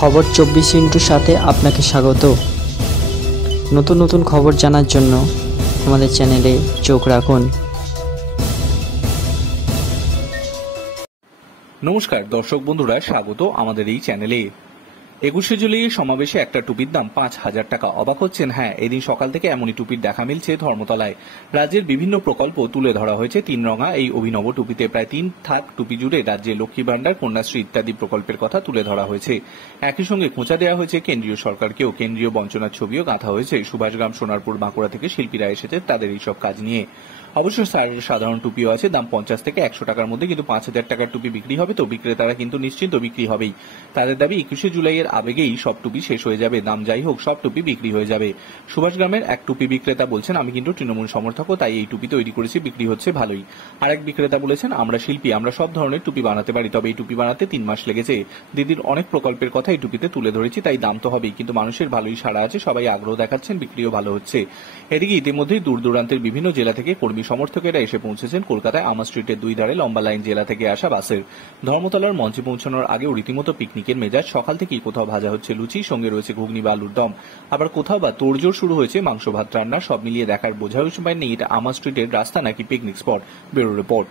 খবর 24 সাথে আপনাকে স্বাগত। নতুন নতুন খবর জানার জন্য আমাদের চ্যানেলে চোখ রাখুন। নমস্কার দর্শক বন্ধুরা, স্বাগত আমাদের এই চ্যানেলে। 21শে জুলাই সমাবেশে একটা টুপির দাম 5,000 টাকা। অবাক হচ্ছেন? হ্যাঁ, এদিন সকাল থেকে এমনই টুপির দেখা মিলছে ধর্মতলায়। রাজ্যের বিভিন্ন প্রকল্প তুলে ধরা হয়েছে তিন রঙা এই অভিনব টুপিতে। প্রায় 3 থাক টুপি জুড়ে রাজ্যে লক্ষ্মী ভান্ডার, কন্যাশ্রী ইত্যাদি প্রকল্পের কথা তুলে ধরা হয়েছে। একই সঙ্গে খোঁচা দেওয়া হয়েছে কেন্দ্রীয় সরকারকেও। কেন্দ্রীয় বঞ্চনার ছবিও গাঁথা হয়েছে। সুভাষগ্রাম, সোনারপুর, বাঁকুড়া থেকে শিল্পীরা এসেছে তাদের এইসব কাজ নিয়ে। অবশ্য সাধারণ টুপিও আছে, দাম 50 থেকে 100 টাকার মধ্যে। কিন্তু 5,000 টাকার টুপি বিক্রি হবে তো বিক্রেতারা কিন্তু নিশ্চিন্ত বিক্রি হবেই। তাদের দাবি 21শে জুলাইয়ের আবেগেই সব টুপি শেষ হয়ে যাবে, দাম যাই হোক সব টুপি বিক্রি হয়ে যাবে। সুভাষগ্রামের এক টুপি বিক্রেতা বলছেন, আমি কিন্তু তৃণমূল সমর্থক, তাই এই টুপি তৈরি করেছি, বিক্রি হচ্ছে ভালোই। আরেক বিক্রেতা বলেছেন, আমরা শিল্পী, আমরা সব ধরনের টুপি বানাতে পারি, তবে এই টুপি বানাতে 3 মাস লেগেছে। দিদির অনেক প্রকল্পের কথা এই টুপিতে তুলে ধরেছি, তাই দাম তো হবেই, কিন্তু মানুষের ভালোই সাড়া আছে, সবাই আগ্রহ দেখাচ্ছেন, বিক্রিও ভালো হচ্ছে। এদিকে ইতিমধ্যেই দূর দূরান্তের বিভিন্ন জেলা থেকে কর্মী সমর্থকেরা এসে পৌঁছেছেন কলকাতায়। আমা স্ট্রিটের 2 ধারে লম্বা লাইন জেলা থেকে আসা বাসের। ধর্মতলার মঞ্চে পৌঁছানোর আগেও রীতিমতো পিকনিকের মেজাজ। সকাল থেকেই কোথাও ভাজা হচ্ছে লুচি, সঙ্গে রয়েছে ঘুগনি বা আলুর দম, আবার কোথাও বা তোড়জোড় শুরু হয়েছে মাংস ভাত রান্না। সব মিলিয়ে দেখার বোঝার উপায় নেই এটা আমা স্ট্রিটের রাস্তা নাকি পিকনিক স্পট। Bureau report.